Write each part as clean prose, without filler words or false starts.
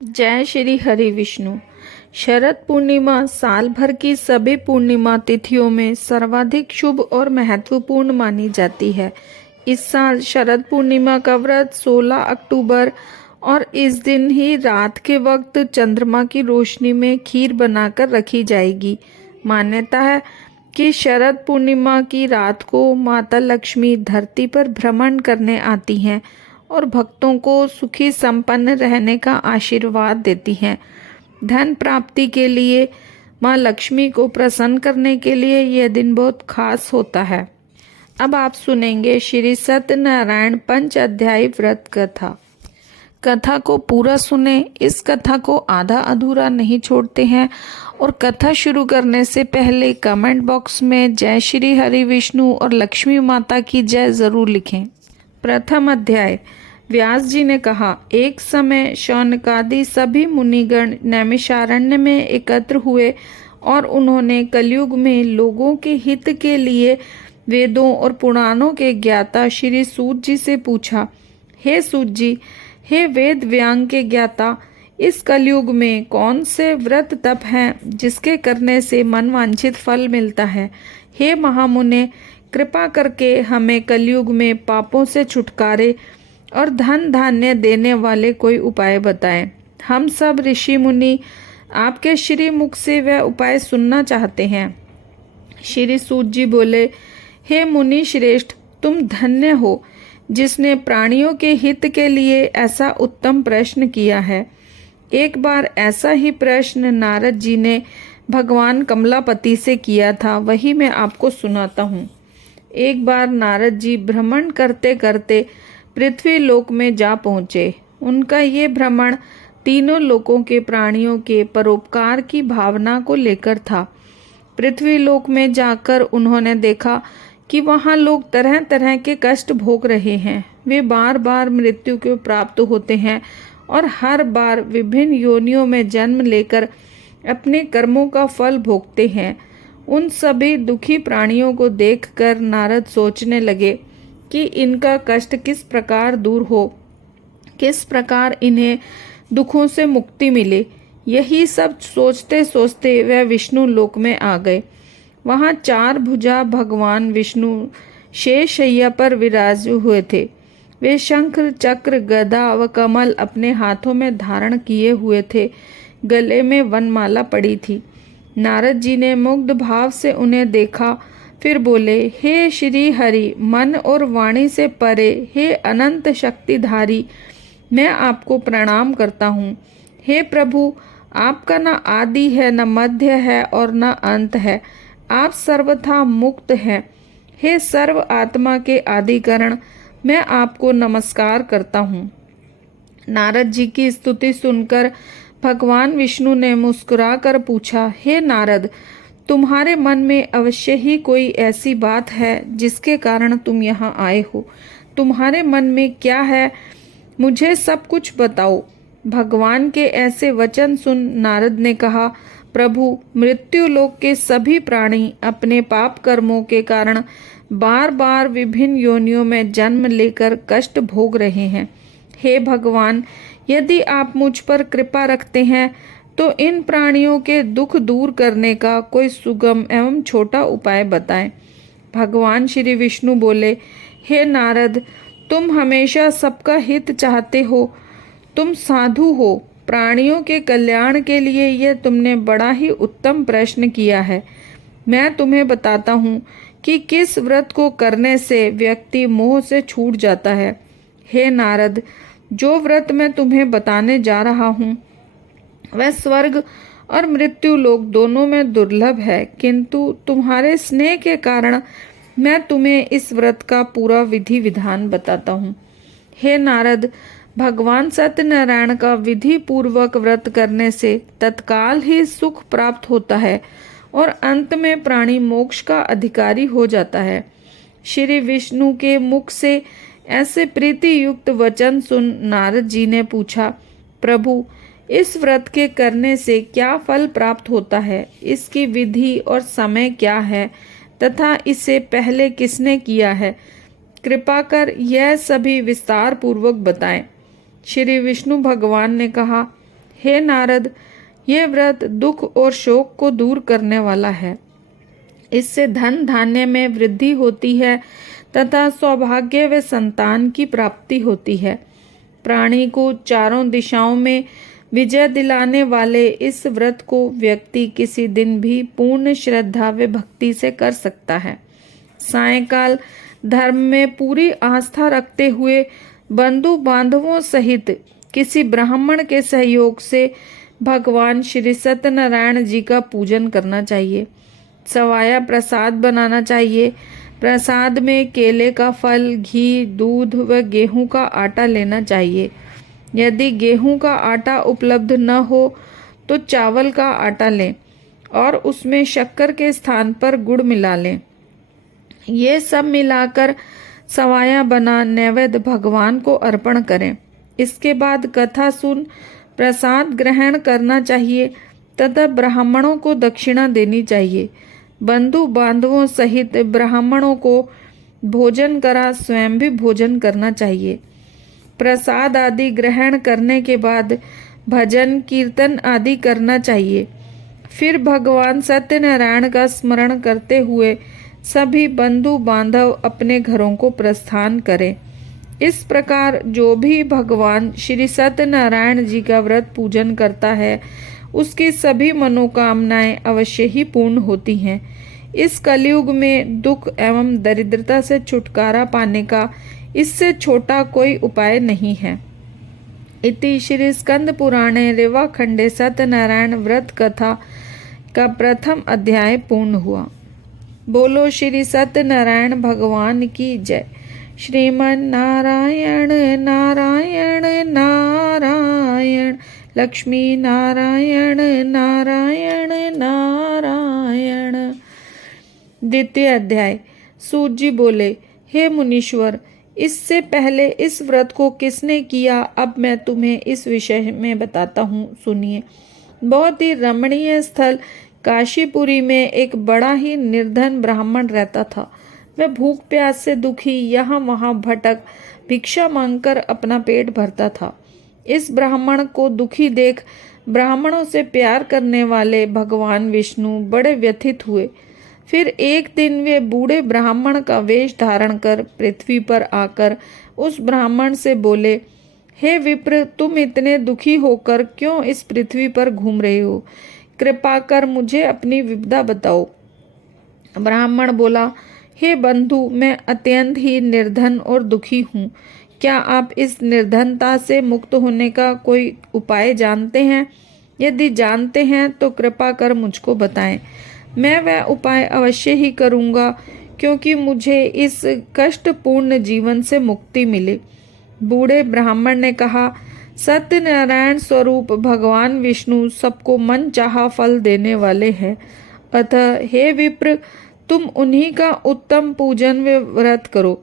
जय श्री हरि विष्णु। शरद पूर्णिमा साल भर की सभी पूर्णिमा तिथियों में सर्वाधिक शुभ और महत्वपूर्ण मानी जाती है। इस साल शरद पूर्णिमा का व्रत 16 अक्टूबर और इस दिन ही रात के वक्त चंद्रमा की रोशनी में खीर बनाकर रखी जाएगी। मान्यता है कि शरद पूर्णिमा की रात को माता लक्ष्मी धरती पर भ्रमण करने आती हैं और भक्तों को सुखी संपन्न रहने का आशीर्वाद देती हैं। धन प्राप्ति के लिए, माँ लक्ष्मी को प्रसन्न करने के लिए यह दिन बहुत खास होता है। अब आप सुनेंगे श्री सत्यनारायण पंच अध्यायी व्रत कथा। कथा को पूरा सुने। इस कथा को आधा अधूरा नहीं छोड़ते हैं और कथा शुरू करने से पहले कमेंट बॉक्स में जय श्री हरि विष्णु और लक्ष्मी माता की जय जरूर लिखें। प्रथम अध्याय। व्यास जी ने कहा, एक समय शौनकादि सभी मुनिगण नैमिषारण्य में एकत्र हुए और उन्होंने कलयुग में लोगों के हित के लिए वेदों और पुराणों के ज्ञाता श्री सूत जी से पूछा, हे सूत जी, हे वेद व्यांग के ज्ञाता, इस कलयुग में कौन से व्रत तप हैं जिसके करने से मनवांछित फल मिलता है। हे महामुने, कृपा करके हमें कलयुग में पापों से छुटकारे और धन धान्य देने वाले कोई उपाय बताएं। हम सब ऋषि मुनि आपके श्री मुख से वह उपाय सुनना चाहते हैं। श्री सूत जी बोले, हे मुनि श्रेष्ठ, तुम धन्य हो जिसने प्राणियों के हित के लिए ऐसा उत्तम प्रश्न किया है। एक बार ऐसा ही प्रश्न नारद जी ने भगवान कमलापति से किया था, वही मैं आपको सुनाता हूँ। एक बार नारद जी भ्रमण करते करते पृथ्वी लोक में जा पहुँचे। उनका ये भ्रमण तीनों लोकों के प्राणियों के परोपकार की भावना को लेकर था। पृथ्वी लोक में जाकर उन्होंने देखा कि वहाँ लोग तरह तरह के कष्ट भोग रहे हैं। वे बार बार मृत्यु को प्राप्त होते हैं और हर बार विभिन्न योनियों में जन्म लेकर अपने कर्मों का फल भोगते हैं। उन सभी दुखी प्राणियों को देखकर नारद सोचने लगे कि इनका कष्ट किस प्रकार दूर हो, किस प्रकार इन्हें दुखों से मुक्ति मिले। यही सब सोचते सोचते वह विष्णु लोक में आ गए। वहाँ 4 भुजा भगवान विष्णु शेषशय्या पर विराज हुए थे। वे शंख चक्र गदा व कमल अपने हाथों में धारण किए हुए थे। गले में वनमाला पड़ी थी। नारद जी ने मुग्ध भाव से उन्हें देखा, फिर बोले, हे श्री हरि, मन और वाणी से परे, हे अनंत शक्तिधारी, मैं आपको प्रणाम करता हूँ। हे प्रभु, आपका न आदि है, न मध्य है और न अंत है। आप सर्वथा मुक्त हैं। हे सर्व आत्मा के आदिकरण, मैं आपको नमस्कार करता हूँ। नारद जी की स्तुति सुनकर भगवान विष्णु ने मुस्कुराकर पूछा, हे नारद, तुम्हारे मन में अवश्य ही कोई ऐसी बात है जिसके कारण तुम यहाँ आए हो। तुम्हारे मन में क्या है, मुझे सब कुछ बताओ। भगवान के ऐसे वचन सुन नारद ने कहा, प्रभु, मृत्यु लोक के सभी प्राणी अपने पाप कर्मों के कारण बार बार विभिन्न योनियों में जन्म लेकर कष्ट भोग रहे हैं। हे भगवान, यदि आप मुझ पर कृपा रखते हैं तो इन प्राणियों के दुख दूर करने का कोई सुगम एवं छोटा उपाय बताएं। भगवान श्री विष्णु बोले, हे नारद, तुम हमेशा सबका हित चाहते हो। तुम साधु हो। प्राणियों के कल्याण के लिए यह तुमने बड़ा ही उत्तम प्रश्न किया है। मैं तुम्हें बताता हूँ कि किस व्रत को करने से व्यक्ति मोह से छूट जाता है। हे नारद, जो व्रत मैं तुम्हें बताने जा रहा हूँ वह स्वर्ग और मृत्यु लोक दोनों में दुर्लभ है, किंतु तुम्हारे स्नेह के कारण मैं तुम्हें इस व्रत का पूरा विधि विधान बताता हूँ। हे नारद, भगवान सत्यनारायण का विधि पूर्वक व्रत करने से तत्काल ही सुख प्राप्त होता है और अंत में प्राणी मोक्ष का अधिकारी हो जाता है। श्री विष्णु के मुख से ऐसे प्रीति युक्त वचन सुन नारद जी ने पूछा, प्रभु, इस व्रत के करने से क्या फल प्राप्त होता है, इसकी विधि और समय क्या है तथा इसे पहले किसने किया है, कृपा कर यह सभी विस्तार पूर्वक बताएं। श्री विष्णु भगवान ने कहा, हे नारद, यह व्रत दुख और शोक को दूर करने वाला है। इससे धन धान्य में वृद्धि होती है तथा सौभाग्य व संतान की प्राप्ति होती है। प्राणी को चारों दिशाओं में विजय दिलाने वाले इस व्रत को व्यक्ति किसी दिन भी पूर्ण श्रद्धा व भक्ति से कर सकता है। सायंकाल धर्म में पूरी आस्था रखते हुए बंधु बांधवों सहित किसी ब्राह्मण के सहयोग से भगवान श्री सत्यनारायण जी का पूजन करना चाहिए। सवाया प्रसाद बनाना चाहिए। प्रसाद में केले का फल, घी, दूध व गेहूं का आटा लेना चाहिए। यदि गेहूं का आटा उपलब्ध न हो तो चावल का आटा लें और उसमें शक्कर के स्थान पर गुड़ मिला लें। ये सब मिलाकर सवाया बना नैवेद्य भगवान को अर्पण करें। इसके बाद कथा सुन प्रसाद ग्रहण करना चाहिए तथा ब्राह्मणों को दक्षिणा देनी चाहिए। बंधु बांधवों सहित ब्राह्मणों को भोजन करा स्वयं भी भोजन करना चाहिए। प्रसाद आदि ग्रहण करने के बाद भजन कीर्तन आदि करना चाहिए। फिर भगवान सत्यनारायण का स्मरण करते हुए सभी बंधु बांधव अपने घरों को प्रस्थान करें। इस प्रकार जो भी भगवान श्री सत्यनारायण जी का व्रत पूजन करता है उसकी सभी मनोकामनाएं अवश्य ही पूर्ण होती हैं। इस कलयुग में दुख एवं दरिद्रता से छुटकारा पाने का इससे छोटा कोई उपाय नहीं है। इति श्री स्कंद पुराणे रेवाखंडे सत्यनारायण व्रत कथा का प्रथम अध्याय पूर्ण हुआ। बोलो श्री सत्यनारायण भगवान की जय। श्रीमन नारायण नारायण नारायण, लक्ष्मी नारायण नारायण नारायण। द्वितीय अध्याय। सूत जी बोले, हे मुनीश्वर, इससे पहले इस व्रत को किसने किया, अब मैं तुम्हें इस विषय में बताता हूँ, सुनिए। बहुत ही रमणीय स्थल काशीपुरी में एक बड़ा ही निर्धन ब्राह्मण रहता था। वह भूख प्यास से दुखी यहाँ वहाँ भटक भिक्षा मांगकर अपना पेट भरता था। इस ब्राह्मण को दुखी देख ब्राह्मणों से प्यार करने वाले भगवान विष्णु बड़े व्यथित हुए। फिर एक दिन वे बूढ़े ब्राह्मण का वेश धारण कर पृथ्वी पर आकर उस ब्राह्मण से बोले, हे विप्र, तुम इतने दुखी होकर क्यों इस पृथ्वी पर घूम रहे हो? कृपा कर मुझे अपनी विपदा बताओ। ब्राह्मण बोला, हे बंधु, मैं अत्यंत ही निर्धन और दुखी हूँ। क्या आप इस निर्धनता से मुक्त होने का कोई उपाय जानते हैं? यदि जानते हैं तो कृपा कर मुझको बताएं। मैं वह उपाय अवश्य ही करूँगा, क्योंकि मुझे इस कष्टपूर्ण जीवन से मुक्ति मिले। बूढ़े ब्राह्मण ने कहा, सत्यनारायण स्वरूप भगवान विष्णु सबको मन चाहा फल देने वाले हैं। अतः हे विप्र, तुम उन्हीं का उत्तम पूजन व व्रत करो।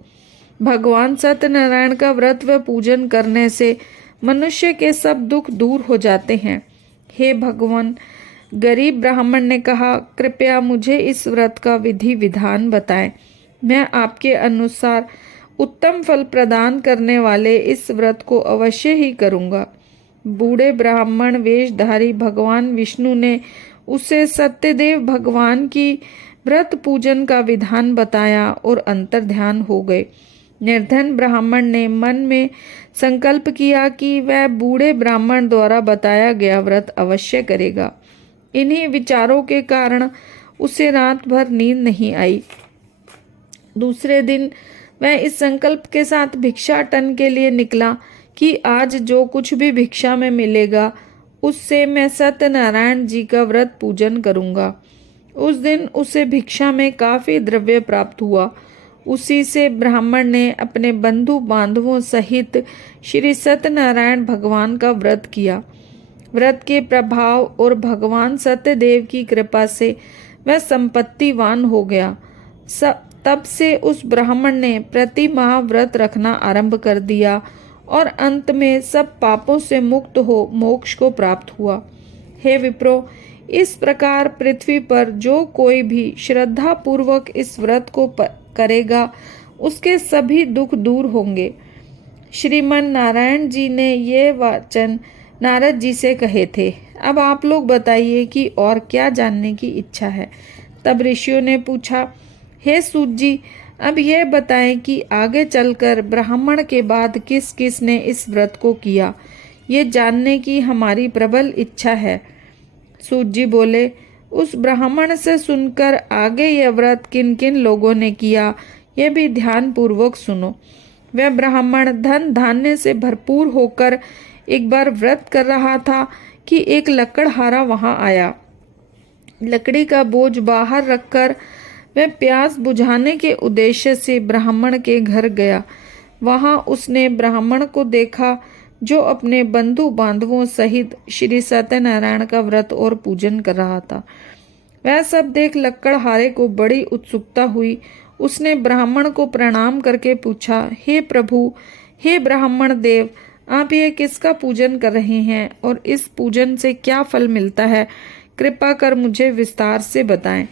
भगवान सत्यनारायण का व्रत व पूजन करने से मनुष्य के सब दुख दूर हो जाते हैं। हे भगवान, गरीब ब्राह्मण ने कहा, कृपया मुझे इस व्रत का विधि विधान बताएं। मैं आपके अनुसार उत्तम फल प्रदान करने वाले इस व्रत को अवश्य ही करूँगा। बूढ़े ब्राह्मण वेशधारी भगवान विष्णु ने उसे सत्यदेव भगवान की व्रत पूजन का विधान बताया और अंतर्ध्यान हो गए। निर्धन ब्राह्मण ने मन में संकल्प किया कि वह बूढ़े ब्राह्मण द्वारा बताया गया व्रत अवश्य करेगा। इन्हीं विचारों के कारण उसे रात भर नींद नहीं आई। दूसरे दिन वह इस संकल्प के साथ भिक्षाटन के लिए निकला कि आज जो कुछ भी भिक्षा में मिलेगा उससे मैं सत्यनारायण जी का व्रत पूजन करूँगा। उस दिन उसे भिक्षा में काफ़ी द्रव्य प्राप्त हुआ। उसी से ब्राह्मण ने अपने बंधु बांधवों सहित श्री सत्यनारायण भगवान का व्रत किया। व्रत के प्रभाव और भगवान सत्यदेव की कृपा से वह संपत्तिवान हो गया। तब से उस ब्राह्मण ने प्रति माह व्रत रखना आरंभ कर दिया और अंत में सब पापों से मुक्त हो मोक्ष को प्राप्त हुआ। हे विप्रो, इस प्रकार पृथ्वी पर जो कोई भी श्रद्धा पूर्वक इस व्रत को करेगा उसके सभी दुख दूर होंगे। श्रीमन नारायण जी ने ये वचन नारद जी से कहे थे। अब आप लोग बताइए कि और क्या जानने की इच्छा है। तब ऋषियों ने पूछा, हे सूत जी, अब यह बताएं कि आगे चलकर ब्राह्मण के बाद किस किस ने इस व्रत को किया, ये जानने की हमारी प्रबल इच्छा है। सूत जी बोले, उस ब्राह्मण से सुनकर आगे यह व्रत किन किन लोगों ने किया, यह भी ध्यान पूर्वक सुनो। वह ब्राह्मण धन धान्य से भरपूर होकर एक बार व्रत कर रहा था कि एक लकड़हारा वहां आया। लकड़ी का बोझ बाहर रखकर वह प्यास बुझाने के उद्देश्य से ब्राह्मण के घर गया। वहां उसने ब्राह्मण को देखा जो अपने बंधु बांधवों सहित श्री सत्यनारायण का व्रत और पूजन कर रहा था। वह सब देख लकड़हारे को बड़ी उत्सुकता हुई। उसने ब्राह्मण को प्रणाम करके पूछा, हे प्रभु, हे ब्राह्मण देव, आप ये किसका पूजन कर रहे हैं और इस पूजन से क्या फल मिलता है? कृपा कर मुझे विस्तार से बताएं।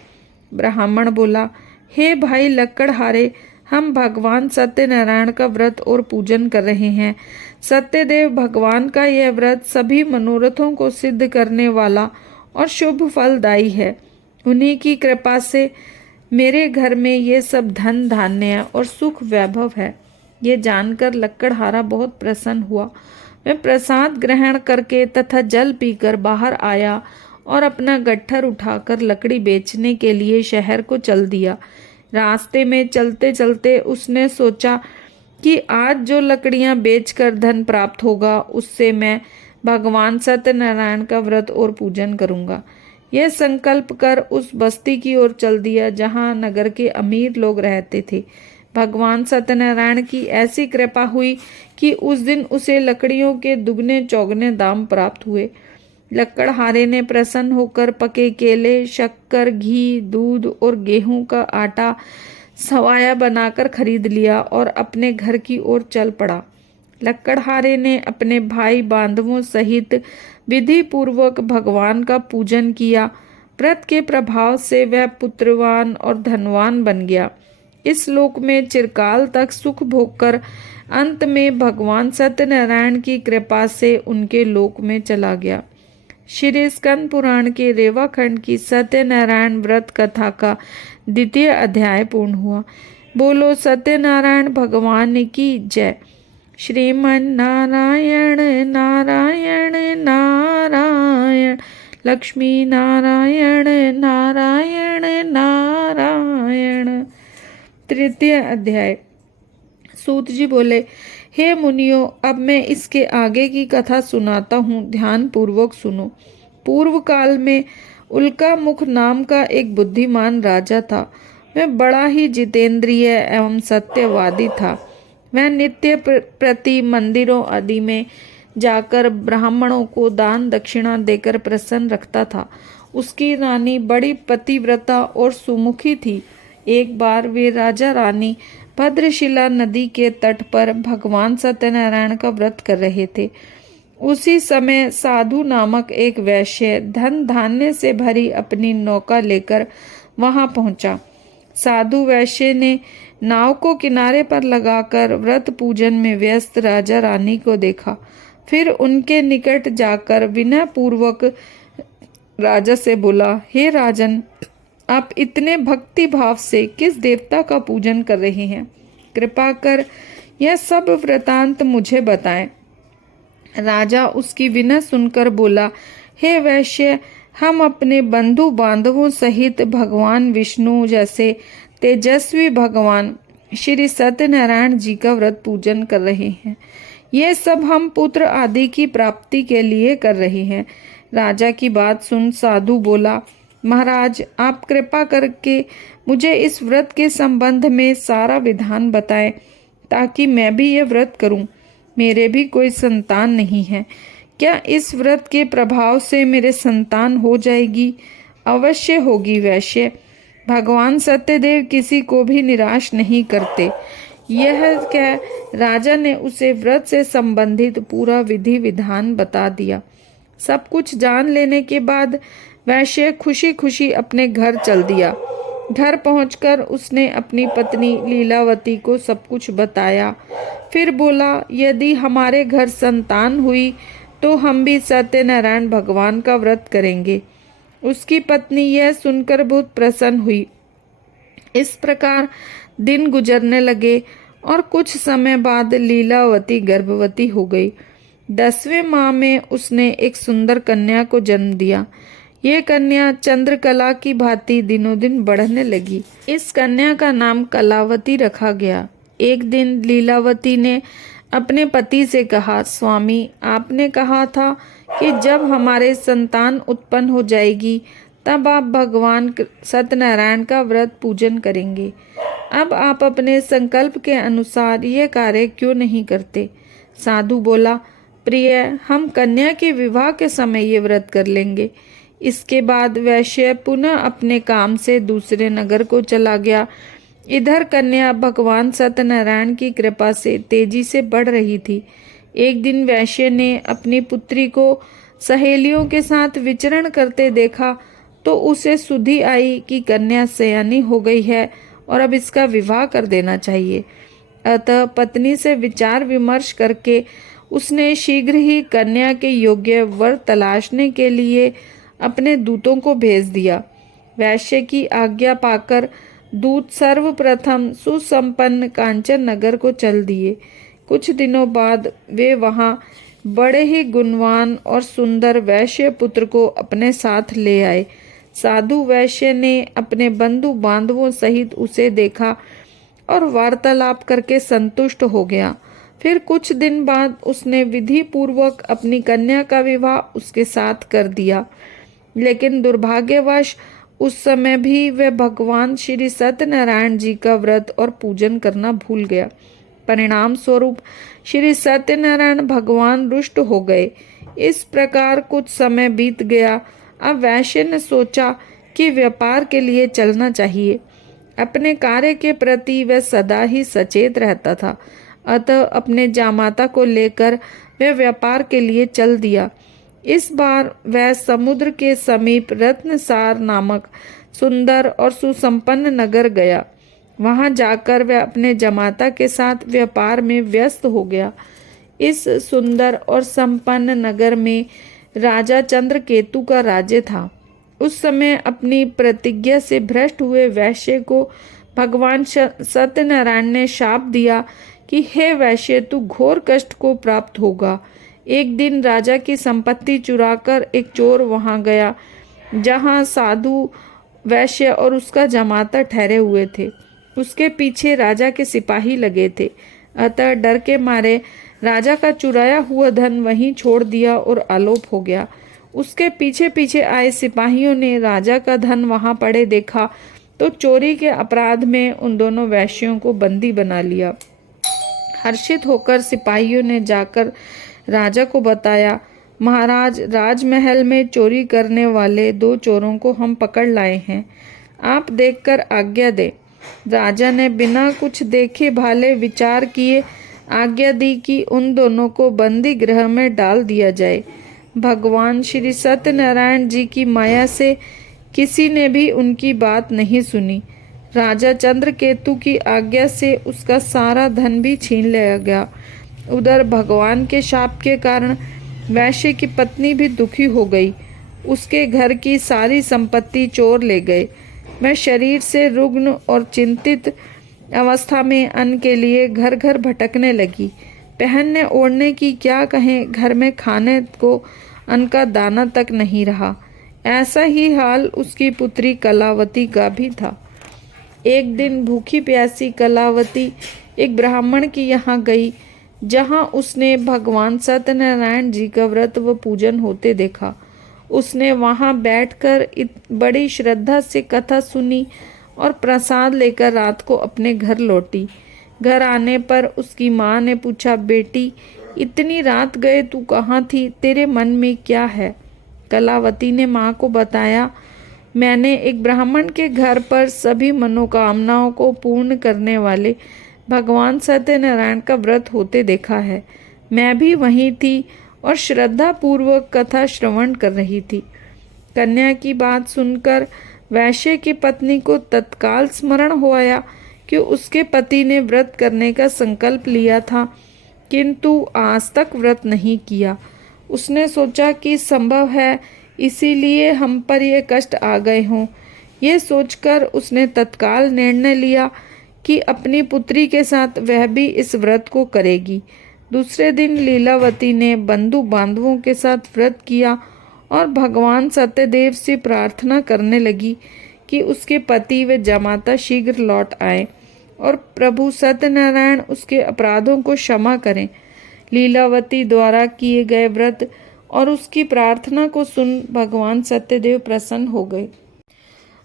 ब्राह्मण बोला, हे भाई लकड़हारे, हम भगवान सत्यनारायण का व्रत और पूजन कर रहे हैं। सत्यदेव भगवान का यह व्रत सभी मनोरथों को सिद्ध करने वाला और शुभ फलदायी है। उन्हीं की कृपा से मेरे घर में ये सब धन धान्य और सुख वैभव है। ये जानकर लकड़हारा बहुत प्रसन्न हुआ। वह प्रसाद ग्रहण करके तथा जल पीकर बाहर आया और अपना गट्ठर उठाकर लकड़ी बेचने के लिए शहर को चल दिया। रास्ते में चलते चलते उसने सोचा कि आज जो लकड़ियां बेचकर धन प्राप्त होगा उससे मैं भगवान सत्यनारायण का व्रत और पूजन करूंगा। यह संकल्प कर उस बस्ती की ओर चल दिया जहां नगर के अमीर लोग रहते थे। भगवान सत्यनारायण की ऐसी कृपा हुई कि उस दिन उसे लकड़ियों के दुगने चौगने दाम प्राप्त हुए। लकड़हारे ने प्रसन्न होकर पके केले, शक्कर, घी, दूध और गेहूं का आटा सवाया बनाकर खरीद लिया और अपने घर की ओर चल पड़ा। लकड़हारे ने अपने भाई बांधवों सहित विधि पूर्वक भगवान का पूजन किया। व्रत के प्रभाव से वह पुत्रवान और धनवान बन गया। इस लोक में चिरकाल तक सुख भोगकर अंत में भगवान सत्यनारायण की कृपा से उनके लोक में चला गया। श्री स्कंद पुराण के रेवा खंड की सत्यनारायण व्रत कथा का 2वां अध्याय पूर्ण हुआ। बोलो सत्यनारायण भगवान की जय। श्रीमन नारायण नारायण नारायण, लक्ष्मी नारायण नारायण नारायण। 3वां अध्याय। सूत जी बोले, हे मुनियों, अब मैं इसके आगे की कथा सुनाता हूँ, ध्यान पूर्वक सुनो। पूर्व काल में उल्का मुख नाम का एक बुद्धिमान राजा था। वह बड़ा ही जितेंद्रिय एवं सत्यवादी था। वह नित्य प्रति मंदिरों आदि में जाकर ब्राह्मणों को दान दक्षिणा देकर प्रसन्न रखता था। उसकी रानी बड़ी पतिव्रता और सुमुखी थी। एक बार वे राजा रानी भद्रशिला नदी के तट पर भगवान सत्यनारायण का व्रत कर रहे थे। उसी समय साधु नामक एक वैश्य धन धान्य से भरी अपनी नौका लेकर वहां पहुंचा। साधु वैश्य ने नाव को किनारे पर लगाकर व्रत पूजन में व्यस्त राजा रानी को देखा। फिर उनके निकट जाकर विनय पूर्वक राजा से बोला, हे राजन, आप इतने भक्ति भाव से किस देवता का पूजन कर रहे हैं? कृपा कर यह सब वृतांत मुझे बताएं। राजा उसकी विनय सुनकर बोला, हे वैश्य, हम अपने बंधु बांधवों सहित भगवान विष्णु जैसे तेजस्वी भगवान श्री सत्यनारायण जी का व्रत पूजन कर रहे हैं। ये सब हम पुत्र आदि की प्राप्ति के लिए कर रहे हैं। राजा की बात सुन साधु बोला, महाराज, आप कृपा करके मुझे इस व्रत के संबंध में सारा विधान बताएं ताकि मैं भी ये व्रत करूं। मेरे भी कोई संतान नहीं है। क्या इस व्रत के प्रभाव से मेरे संतान हो जाएगी? अवश्य होगी वैश्य। भगवान सत्यदेव किसी को भी निराश नहीं करते। यह कह राजा ने उसे व्रत से संबंधित पूरा विधि विधान बता दिया। सब कुछ जान लेने के बाद वैश्य खुशी खुशी अपने घर चल दिया। घर पहुंचकर उसने अपनी पत्नी लीलावती को सब कुछ बताया। फिर बोला, यदि हमारे घर संतान हुई तो हम भी सत्यनारायण भगवान का व्रत करेंगे। उसकी पत्नी यह सुनकर बहुत प्रसन्न हुई। इस प्रकार दिन गुजरने लगे और कुछ समय बाद लीलावती गर्भवती हो गई। 10वें माह में उसने एक सुंदर कन्या को जन्म दिया। ये कन्या चंद्रकला की भांति दिनों दिन बढ़ने लगी। इस कन्या का नाम कलावती रखा गया। एक दिन लीलावती ने अपने पति से कहा, स्वामी, आपने कहा था कि जब हमारे संतान उत्पन्न हो जाएगी तब आप भगवान सत्यनारायण का व्रत पूजन करेंगे। अब आप अपने संकल्प के अनुसार ये कार्य क्यों नहीं करते? साधु बोला, प्रिय, हम कन्या के विवाह के समय ये व्रत कर लेंगे। इसके बाद वैश्य पुनः अपने काम से दूसरे नगर को चला गया। इधर कन्या भगवान सत्यनारायण की कृपा से तेजी से बढ़ रही थी। एक दिन वैश्य ने अपनी पुत्री को सहेलियों के साथ विचरण करते देखा तो उसे सुधि आई कि कन्या सयानी हो गई है और अब इसका विवाह कर देना चाहिए। अतः पत्नी से विचार विमर्श करके उसने शीघ्र ही कन्या के योग्य वर तलाशने के लिए अपने दूतों को भेज दिया। वैश्य की आज्ञा पाकर दूत सर्वप्रथम सुसंपन्न कांचन नगर को चल दिए। कुछ दिनों बाद वे वहां बड़े ही गुणवान और सुंदर वैश्य पुत्र को अपने साथ ले आए। साधु वैश्य ने अपने बंधु बांधवों सहित उसे देखा और वार्तालाप करके संतुष्ट हो गया। फिर कुछ दिन बाद उसने विधि पूर्वक अपनी कन्या का विवाह उसके साथ कर दिया। लेकिन दुर्भाग्यवश उस समय भी वह भगवान श्री सत्यनारायण जी का व्रत और पूजन करना भूल गया। परिणाम स्वरूप श्री सत्यनारायण भगवान रुष्ट हो गए। इस प्रकार कुछ समय बीत गया। अब वैश्य ने सोचा कि व्यापार के लिए चलना चाहिए। अपने कार्य के प्रति वह सदा ही सचेत रहता था। अतः अपने जामाता को लेकर वह व्यापार के लिए चल दिया। इस बार वह समुद्र के समीप रत्नसार नामक सुंदर और सुसंपन्न नगर गया। वहां जाकर वह अपने जमाता के साथ व्यापार में व्यस्त हो गया। इस सुंदर और संपन्न नगर में राजा चंद्रकेतु का राज्य था। उस समय अपनी प्रतिज्ञा से भ्रष्ट हुए वैश्य को भगवान सत्यनारायण ने शाप दिया कि हे वैश्य, तू घोर कष्ट को प्राप्त होगा। एक दिन राजा की संपत्ति चुराकर एक चोर वहां गया जहां साधु वैश्य और उसका जमाता ठहरे हुए थे। उसके पीछे राजा के सिपाही लगे थे। अतः डर के मारे राजा का चुराया हुआ धन वहीं छोड़ दिया और आलोप हो गया। उसके पीछे पीछे आए सिपाहियों ने राजा का धन वहां पड़े देखा तो चोरी के अपराध में उन दोनों वैश्यों को बंदी बना लिया। हर्षित होकर सिपाहियों ने जाकर राजा को बताया, महाराज, राजमहल में चोरी करने वाले 2 चोरों को हम पकड़ लाए हैं। आप देखकर आज्ञा दें। राजा ने बिना कुछ देखे भाले विचार किए आज्ञा दी कि उन दोनों को बंदी गृह में डाल दिया जाए। भगवान श्री सत्यनारायण जी की माया से किसी ने भी उनकी बात नहीं सुनी। राजा चंद्रकेतु की आज्ञा से उसका सारा धन भी छीन लिया गया। उधर भगवान के शाप के कारण वैश्य की पत्नी भी दुखी हो गई। उसके घर की सारी संपत्ति चोर ले गए। वह शरीर से रुग्ण और चिंतित अवस्था में अन्न के लिए घर घर भटकने लगी। पहनने ओढ़ने की क्या कहें, घर में खाने को अन्न का दाना तक नहीं रहा। ऐसा ही हाल उसकी पुत्री कलावती का भी था। एक दिन भूखी प्यासी कलावती एक ब्राह्मण के यहाँ गई जहाँ उसने भगवान सत्यनारायण जी का व्रत व पूजन होते देखा। उसने वहां बैठकर बड़ी श्रद्धा से कथा सुनी और प्रसाद लेकर रात को अपने घर लौटी। घर आने पर उसकी माँ ने पूछा, बेटी, इतनी रात गए तू कहाँ थी? तेरे मन में क्या है? कलावती ने माँ को बताया, मैंने एक ब्राह्मण के घर पर सभी मनोकामनाओं को पूर्ण करने वाले भगवान सत्यनारायण का व्रत होते देखा है। मैं भी वहीं थी और श्रद्धा पूर्वक कथा श्रवण कर रही थी। कन्या की बात सुनकर वैश्य की पत्नी को तत्काल स्मरण हो आया कि उसके पति ने व्रत करने का संकल्प लिया था, किंतु आज तक व्रत नहीं किया। उसने सोचा कि संभव है इसीलिए हम पर ये कष्ट आ गए हों। ये सोचकर उसने तत्काल निर्णय लिया कि अपनी पुत्री के साथ वह भी इस व्रत को करेगी। दूसरे दिन लीलावती ने बंधु बांधवों के साथ व्रत किया और भगवान सत्यदेव से प्रार्थना करने लगी कि उसके पति व जमाता शीघ्र लौट आए और प्रभु सत्यनारायण उसके अपराधों को क्षमा करें। लीलावती द्वारा किए गए व्रत और उसकी प्रार्थना को सुन भगवान सत्यदेव प्रसन्न हो गए।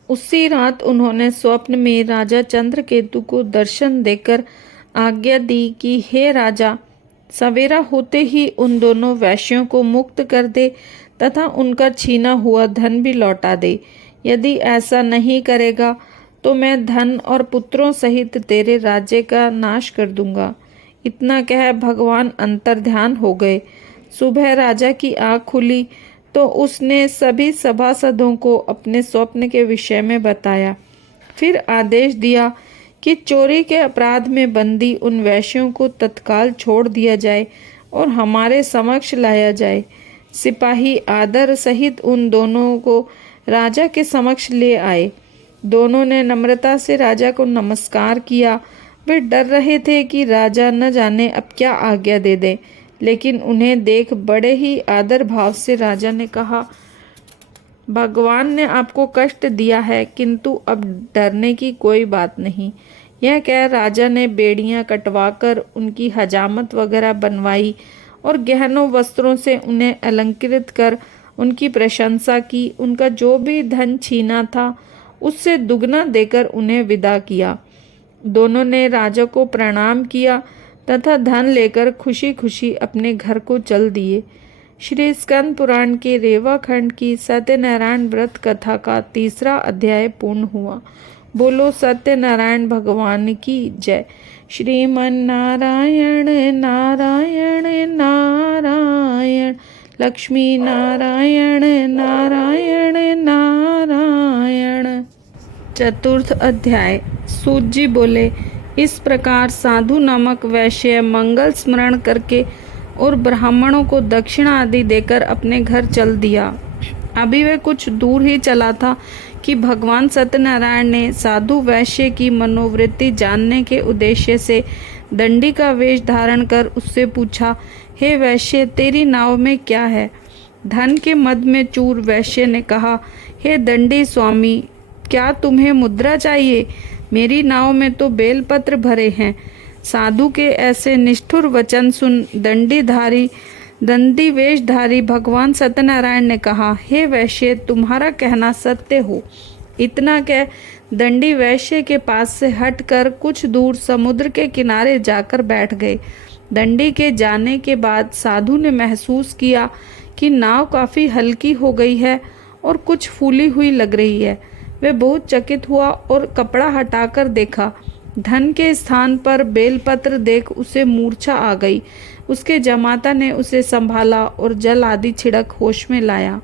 उसी रात उन्होंने स्वप्न में राजा चंद्रकेतु को दर्शन देकर आज्ञा दी कि हे राजा, सवेरा होते ही उन दोनों वैश्यों को मुक्त कर दे तथा उनका छीना हुआ धन भी लौटा दे। यदि ऐसा नहीं करेगा तो मैं धन और पुत्रों सहित तेरे राज्य का नाश कर दूंगा। इतना कह भगवान अंतर्ध्यान हो गए। सुबह राजा की आँख खुली तो उसने सभी सभासदों को अपने स्वप्न के विषय में बताया। फिर आदेश दिया कि चोरी के अपराध में बंदी उन वैश्यों को तत्काल छोड़ दिया जाए और हमारे समक्ष लाया जाए। सिपाही आदर सहित उन दोनों को राजा के समक्ष ले आए। दोनों ने नम्रता से राजा को नमस्कार किया। वे डर रहे थे कि राजा न जाने अब क्या आज्ञा दे दे, लेकिन उन्हें देख बड़े ही आदर भाव से राजा ने कहा, भगवान ने आपको कष्ट दिया है किंतु अब डरने की कोई बात नहीं। यह कह राजा ने बेड़ियां कटवाकर उनकी हजामत वगैरह बनवाई और गहनों वस्त्रों से उन्हें अलंकृत कर उनकी प्रशंसा की। उनका जो भी धन छीना था उससे दुगना देकर उन्हें विदा किया। दोनों ने राजा को प्रणाम किया तथा धन लेकर खुशी खुशी अपने घर को चल दिए। श्री स्कंद पुराण के रेवा खंड की सत्यनारायण व्रत कथा का 3रा अध्याय पूर्ण हुआ। बोलो सत्यनारायण भगवान की जय। श्रीमन नारायण नारायण नारायण, लक्ष्मी नारायण नारायण नारायण। 4th अध्याय। सूत जी बोले, इस प्रकार साधु नामक वैश्य मंगल स्मरण करके और ब्राह्मणों को दक्षिणा आदि देकर अपने घर चल दिया। अभी वे कुछ दूर ही चला था कि भगवान सत्यनारायण ने साधु वैश्य की मनोवृत्ति जानने के उद्देश्य से दंडी का वेश धारण कर उससे पूछा, हे वैश्य, तेरी नाव में क्या है? धन के मद में चूर वैश्य ने कहा, हे दंडी स्वामी, क्या तुम्हें मुद्रा चाहिए? मेरी नाव में तो बेलपत्र भरे हैं। साधु के ऐसे निष्ठुर वचन सुन दंडी वेशधारी भगवान सत्यनारायण ने कहा, हे वैश्य, तुम्हारा कहना सत्य हो। इतना कह दंडी वैश्य के पास से हटकर कुछ दूर समुद्र के किनारे जाकर बैठ गए। दंडी के जाने के बाद साधु ने महसूस किया कि नाव काफी हल्की हो गई है और कुछ फूली हुई लग रही है। वे बहुत चकित हुआ और कपड़ा हटाकर देखा। धन के स्थान पर बेलपत्र देख उसे मूर्छा आ गई। उसके जमाता ने उसे संभाला और जल आदि छिड़क होश में लाया।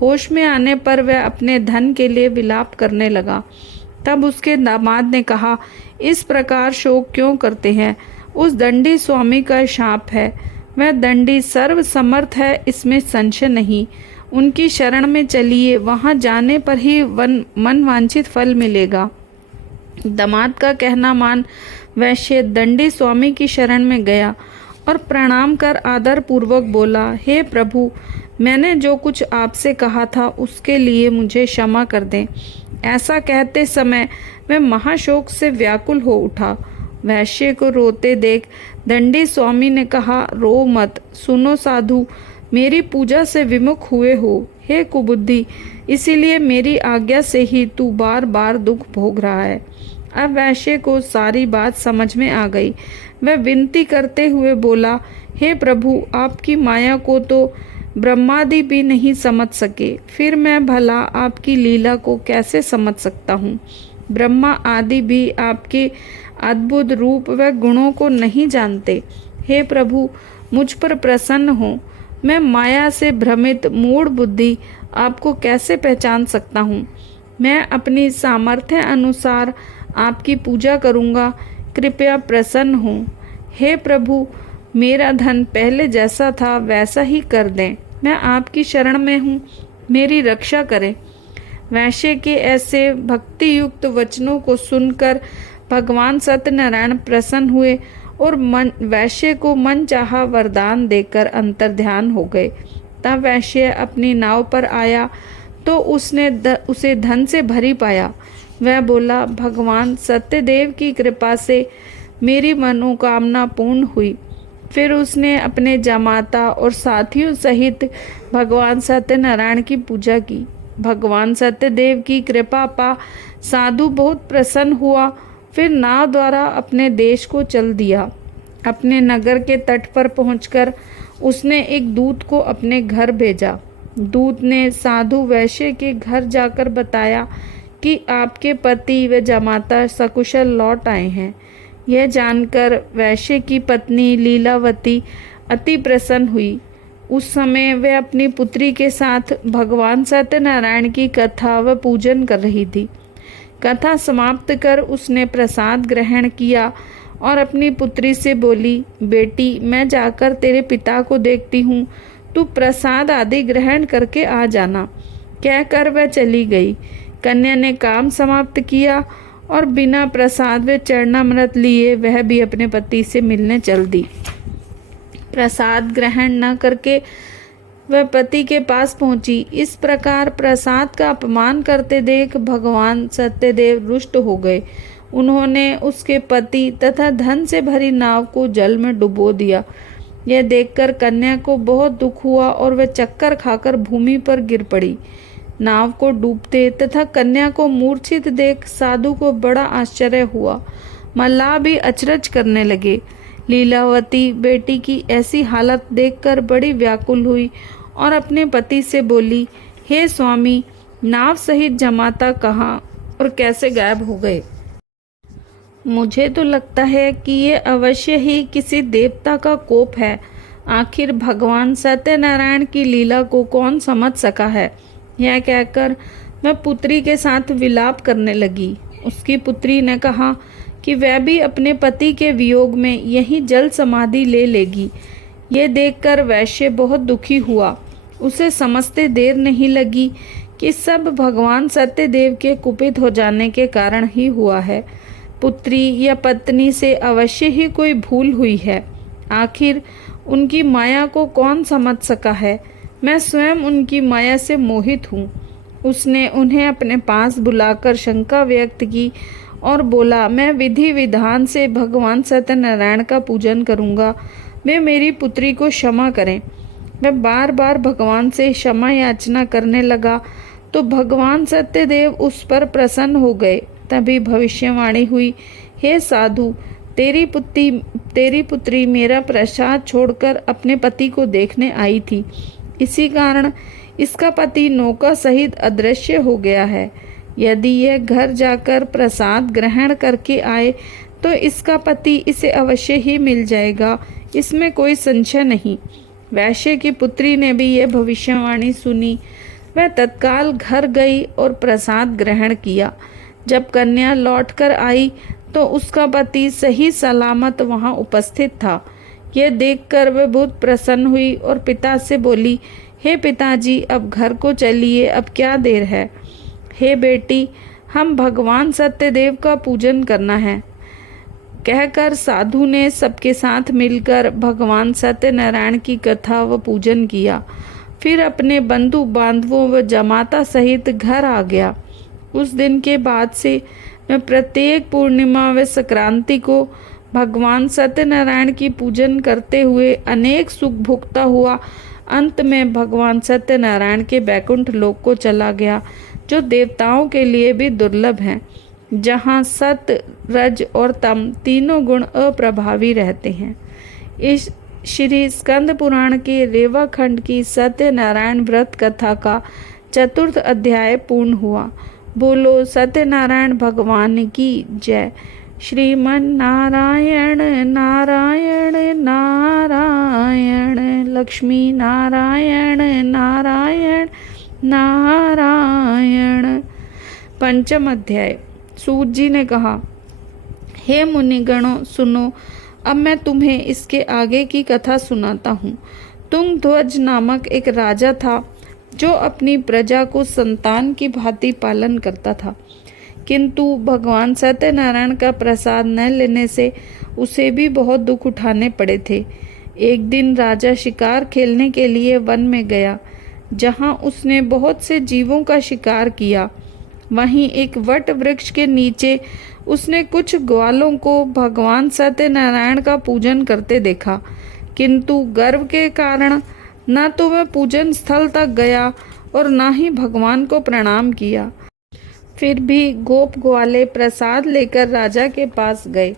होश में आने पर वह अपने धन के लिए विलाप करने लगा। तब उसके दामाद ने कहा, इस प्रकार शोक क्यों करते हैं? उस दंडी स्वामी का शाप है। वह दंडी सर्व समर्थ है, इसमें संशय नहीं। उनकी शरण में चलिए, वहां जाने पर ही मन वांछित फल मिलेगा। दामाद का कहना मान वैश्य दंडी स्वामी की शरण में गया और प्रणाम कर आदर पूर्वक बोला, हे प्रभु, मैंने जो कुछ आपसे कहा था उसके लिए मुझे क्षमा कर दें। ऐसा कहते समय वह महाशोक से व्याकुल हो उठा। वैश्य को रोते देख दंडी स्वामी ने कहा, रो मत। सुनो साधु, मेरी पूजा से विमुख हुए हो, हे कुबुद्धि, इसीलिए मेरी आज्ञा से ही तू बार बार दुख भोग रहा है। अब वैश्य को सारी बात समझ में आ गई। वह विनती करते हुए बोला, हे प्रभु, आपकी माया को तो ब्रह्मादि भी नहीं समझ सके, फिर मैं भला आपकी लीला को कैसे समझ सकता हूँ? ब्रह्मा आदि भी आपके अद्भुत रूप व गुणों को नहीं जानते। हे प्रभु, मुझ पर प्रसन्न हो। मैं माया से भ्रमित मूढ़ बुद्धि आपको कैसे पहचान सकता हूँ? मैं अपनी सामर्थ्य अनुसार आपकी पूजा करूँगा, कृपया प्रसन्न हो। हे प्रभु, मेरा धन पहले जैसा था वैसा ही कर दें। मैं आपकी शरण में हूँ, मेरी रक्षा करें। वैश्य के ऐसे भक्ति युक्त वचनों को सुनकर भगवान सत्यनारायण प्रसन्न हुए और वैश्य को मन चाहा वरदान देकर अंतर्ध्यान हो गए। तब वैश्य अपनी नाव पर आया तो उसने उसे धन से भरी पाया। वह बोला, भगवान सत्यदेव की कृपा से मेरी मनोकामना पूर्ण हुई। फिर उसने अपने जमाता और साथियों सहित भगवान सत्यनारायण की पूजा की। भगवान सत्यदेव की कृपा पा साधु बहुत प्रसन्न हुआ। फिर नाव द्वारा अपने देश को चल दिया। अपने नगर के तट पर पहुंचकर उसने एक दूत को अपने घर भेजा। दूत ने साधु वैश्य के घर जाकर बताया कि आपके पति व जमाता सकुशल लौट आए हैं। यह जानकर वैश्य की पत्नी लीलावती अति प्रसन्न हुई। उस समय वह अपनी पुत्री के साथ भगवान सत्यनारायण की कथा व पूजन कर रही थी। कथा समाप्त कर उसने प्रसाद ग्रहण किया और अपनी पुत्री से बोली, बेटी मैं जाकर तेरे पिता को देखती हूँ, तू प्रसाद आदि ग्रहण करके आ जाना। कहकर वह चली गई। कन्या ने काम समाप्त किया और बिना प्रसाद व चरणामृत लिए वह भी अपने पति से मिलने चल दी। प्रसाद ग्रहण न करके वह पति के पास पहुंची। इस प्रकार प्रसाद का अपमान करते देख भगवान सत्यदेव रुष्ट हो गए। उन्होंने उसके पति तथा धन से भरी नाव को जल में डुबो दिया। यह देखकर कन्या को बहुत दुख हुआ और वह चक्कर खाकर भूमि पर गिर पड़ी। नाव को डूबते तथा कन्या को मूर्छित देख साधु को बड़ा आश्चर्य हुआ। मल्लाह भी अचरज करने लगे। लीलावती बेटी की ऐसी हालत देखकर बड़ी व्याकुल हुई और अपने पति से बोली, हे स्वामी, नाव सहित जमाता कहाँ और कैसे गायब हो गए? मुझे तो लगता है कि ये अवश्य ही किसी देवता का कोप है। आखिर भगवान सत्यनारायण की लीला को कौन समझ सका है? यह कहकर मैं पुत्री के साथ विलाप करने लगी। उसकी पुत्री ने कहा कि वह भी अपने पति के वियोग में यही जल समाधि ले लेगी। ये देखकर वैश्य बहुत दुखी हुआ। उसे समझते देर नहीं लगी कि सब भगवान सत्यदेव के कुपित हो जाने के कारण ही हुआ है। पुत्री या पत्नी से अवश्य ही कोई भूल हुई है। आखिर उनकी माया को कौन समझ सका है? मैं स्वयं उनकी माया से मोहित हूँ। उसने उन्हें अपने पास बुलाकर शंका व्यक्त की और बोला, मैं विधि विधान से भगवान सत्यनारायण का पूजन करूँगा, वे मेरी पुत्री को क्षमा करें। मैं बार बार भगवान से क्षमा याचना करने लगा तो भगवान सत्यदेव उस पर प्रसन्न हो गए। तभी भविष्यवाणी हुई, हे साधु, तेरी पुत्री मेरा प्रसाद छोड़कर अपने पति को देखने आई थी। इसी कारण इसका पति नौका सहित अदृश्य हो गया है। यदि यह घर जाकर प्रसाद ग्रहण करके आए तो इसका पति इसे अवश्य ही मिल जाएगा, इसमें कोई संशय नहीं। वैश्य की पुत्री ने भी यह भविष्यवाणी सुनी। वह तत्काल घर गई और प्रसाद ग्रहण किया। जब कन्या लौटकर आई तो उसका पति सही सलामत वहां उपस्थित था। यह देखकर वह बहुत प्रसन्न हुई और पिता से बोली, हे पिताजी, अब घर को चलिए, अब क्या देर है। हे बेटी, हम भगवान सत्यदेव का पूजन करना है। कहकर साधु ने सबके साथ मिलकर भगवान सत्यनारायण की कथा व पूजन किया। फिर अपने बंधु बांधवों व जमाता सहित घर आ गया। उस दिन के बाद से मैं प्रत्येक पूर्णिमा व संक्रांति को भगवान सत्यनारायण की पूजन करते हुए अनेक सुख भोगता हुआ अंत में भगवान सत्यनारायण के बैकुंठ लोक को चला गया, जो देवताओं के लिए भी दुर्लभ है, जहाँ सत, रज और तम तीनों गुण अप्रभावी रहते हैं। इस श्री स्कंद पुराण के रेवा खंड की सत्यनारायण व्रत कथा का 4th अध्याय पूर्ण हुआ। बोलो सत्यनारायण भगवान की जय। श्रीमन नारायण नारायण नारायण, लक्ष्मी नारायण नारायण नारायण। 5th अध्याय। सूत जी ने कहा, हे मुनिगणों सुनो, अब मैं तुम्हें इसके आगे की कथा सुनाता हूँ। तुंगध्वज नामक एक राजा था जो अपनी प्रजा को संतान की भांति पालन करता था, किंतु भगवान सत्यनारायण का प्रसाद न लेने से उसे भी बहुत दुख उठाने पड़े थे। एक दिन राजा शिकार खेलने के लिए वन में गया, जहाँ उसने बहुत से जीवों का शिकार किया। वहीं एक वट वृक्ष के नीचे उसने कुछ ग्वालों को भगवान सत्यनारायण का पूजन करते देखा, किंतु गर्व के कारण न तो वह पूजन स्थल तक गया और न ही भगवान को प्रणाम किया। फिर भी गोप ग्वाले प्रसाद लेकर राजा के पास गए।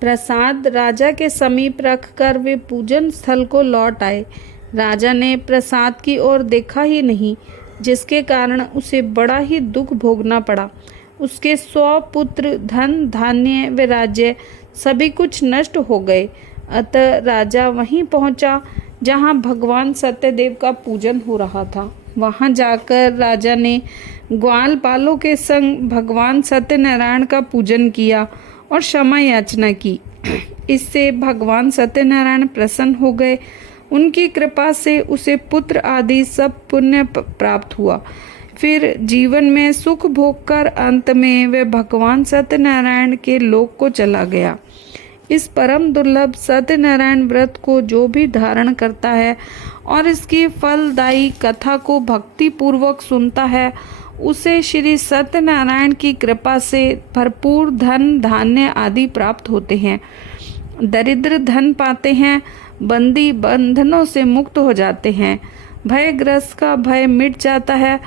प्रसाद राजा के समीप रखकर वे पूजन स्थल को लौट आए। राजा ने प्रसाद की ओर देखा ही नहीं, जिसके कारण उसे बड़ा ही दुख भोगना पड़ा। उसके 100 पुत्र, धन धान्य व राज्य सभी कुछ नष्ट हो गए। अतः राजा वहीं पहुंचा जहां भगवान सत्यदेव का पूजन हो रहा था। वहां जाकर राजा ने ग्वाल बालों के संग भगवान सत्यनारायण का पूजन किया और क्षमा याचना की। इससे भगवान सत्यनारायण प्रसन्न हो गए। उनकी कृपा से उसे पुत्र आदि सब पुण्य प्राप्त हुआ। फिर जीवन में सुख भोग कर अंत में वह भगवान सत्यनारायण के लोक को चला गया। इस परम दुर्लभ सत्यनारायण व्रत को जो भी धारण करता है और इसकी फलदायी कथा को भक्ति पूर्वक सुनता है, उसे श्री सत्यनारायण की कृपा से भरपूर धन धान्य आदि प्राप्त होते हैं। दरिद्र धन पाते हैं, बंदी बंधनों से मुक्त हो जाते हैं, भयग्रस्त का भय मिट जाता है।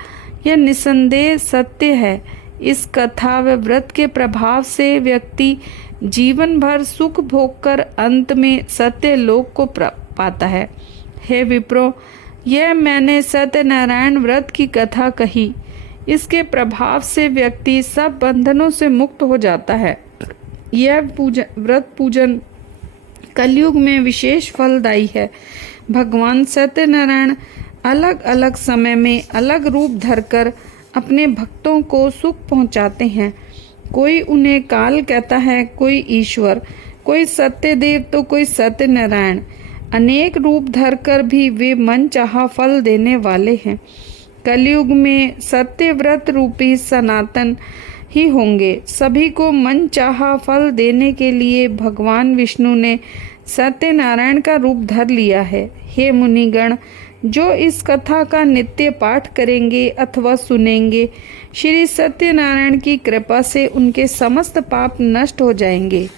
यह निसंदेह सत्य है। इस कथा व व्रत के प्रभाव से व्यक्ति जीवन भर सुख भोग कर अंत में सत्य लोक को पाता है। हे विप्रो, यह मैंने सत्यनारायण व्रत की कथा कही। इसके प्रभाव से व्यक्ति सब बंधनों से मुक्त हो जाता है। यह व्रत पूजन कलयुग में विशेष फलदायी है। भगवान सत्यनारायण अलग अलग समय में अलग रूप धरकर अपने भक्तों को सुख पहुंचाते हैं। कोई उन्हें काल कहता है, कोई ईश्वर, कोई सत्यदेव तो कोई सत्यनारायण। अनेक रूप धरकर भी वे मन चाहा फल देने वाले हैं। कलयुग में सत्य व्रत रूपी सनातन ही होंगे। सभी को मन चाहा फल देने के लिए भगवान विष्णु ने सत्यनारायण का रूप धर लिया है। हे मुनिगण, जो इस कथा का नित्य पाठ करेंगे अथवा सुनेंगे, श्री सत्यनारायण की कृपा से उनके समस्त पाप नष्ट हो जाएंगे।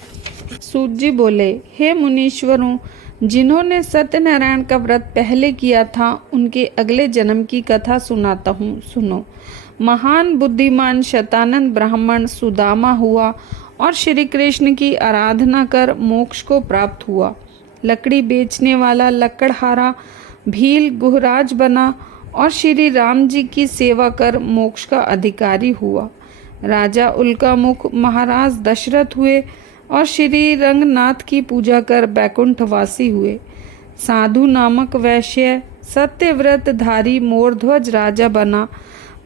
सूत जी बोले, हे मुनीश्वरों, जिन्होंने सत्यनारायण का व्रत पहले किया था, उनके अगले जन्म की कथा सुनाता हूँ, सुनो। महान बुद्धिमान शतानंद ब्राह्मण सुदामा हुआ और श्री कृष्ण की आराधना कर मोक्ष को प्राप्त हुआ। लकड़ी बेचने वाला लकड़हारा भील गुहराज बना और श्री राम जी की सेवा कर मोक्ष का अधिकारी हुआ। राजा उल्कामुख महाराज दशरथ हुए और श्री रंगनाथ की पूजा कर बैकुंठवासी हुए। साधु नामक वैश्य सत्यव्रत धारी मोरध्वज राजा बना।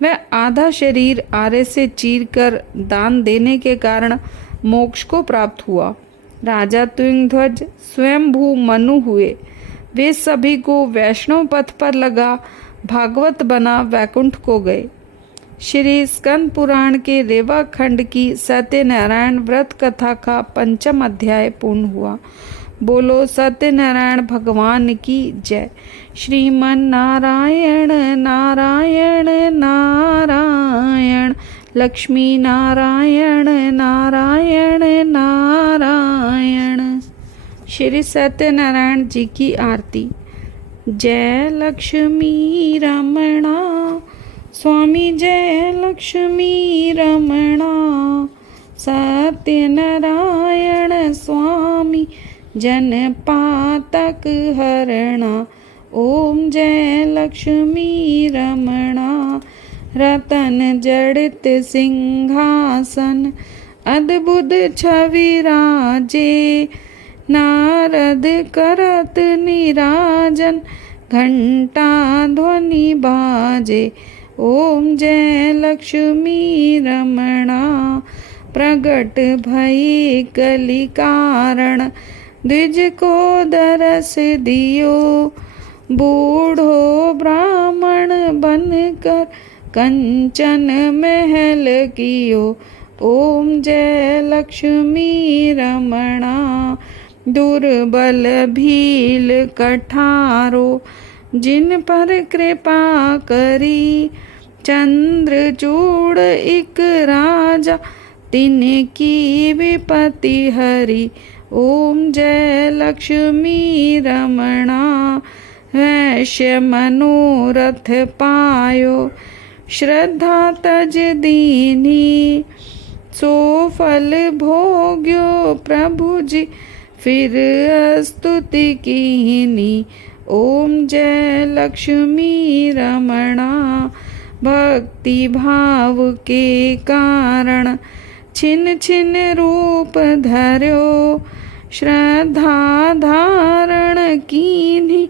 वह आधा शरीर आरे से चीर कर दान देने के कारण मोक्ष को प्राप्त हुआ। राजा तुंगध्वज स्वयंभू मनु हुए। वे सभी को वैष्णव पथ पर लगा भागवत बना वैकुंठ को गए। श्री स्कंद पुराण के रेवा खंड की सत्यनारायण व्रत कथा का 5वां अध्याय पूर्ण हुआ। बोलो सत्यनारायण भगवान की जय। श्रीमन नारायण नारायण नारायण, लक्ष्मी नारायण नारायण नारायण। श्री सत्यनारायण जी की आरती। जय लक्ष्मी रमणा स्वामी, जय लक्ष्मी रमणा। सत्यनारायण स्वामी जन पातक हरणा। ओम जय लक्ष्मी रमणा। रतन जड़ित सिंहासन, अद्भुत छवि राजे। नारद करत निराजन, घंटा ध्वनि बाजे। ओम जय लक्ष्मी रमणा। प्रगट भई कलि कारण, द्विज को दरस दियो, बूढ़ो ब्राह्मण बनकर कंचन महल कियो। ओम जय लक्ष्मी रमणा, दुर्बल भील कठारो, जिन पर कृपा करी। चंद्रचूड़ एक राजा, तिनकी विपत्ति हरी। ओम जय लक्ष्मी रमणा, वैश्य मनोरथ पायो। श्रद्धा तज दीनी, सो फल भोग्यो प्रभु जी, फिर स्तुति कीनी। ओम जय लक्ष्मी रमणा, भक्ति भाव के कारण छिन छिन रूप धर्यो। श्रद्धा धारण कीनी,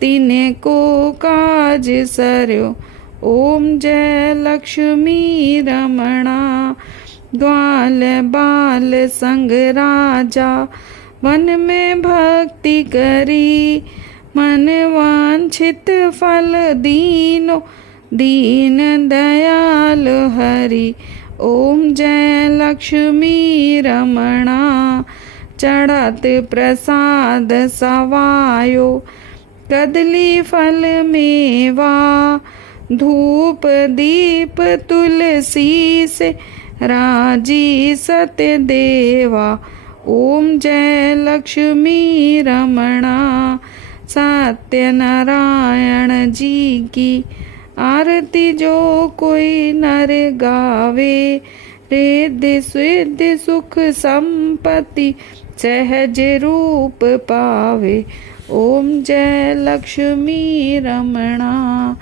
तिनको काज सर्यो। ओम जय लक्ष्मी रमणा, ग्वाल बाल संग राजा, वन में भक्ति करी। मन वांछित फल दीनो, दीन दयाल हरि। ओम जय लक्ष्मी रमणा, चढ़त प्रसाद सवायो। कदली फल मेवा, धूप दीप तुलसी से, राजी सत्य देवा। ओम जय लक्ष्मी रमणा, सत्य नारायण जी की आरती जो कोई नर गावे। रिद्धि सिद्धि सुख संपत्ति, सहज रूप पावे। ओम जय लक्ष्मी रमणा।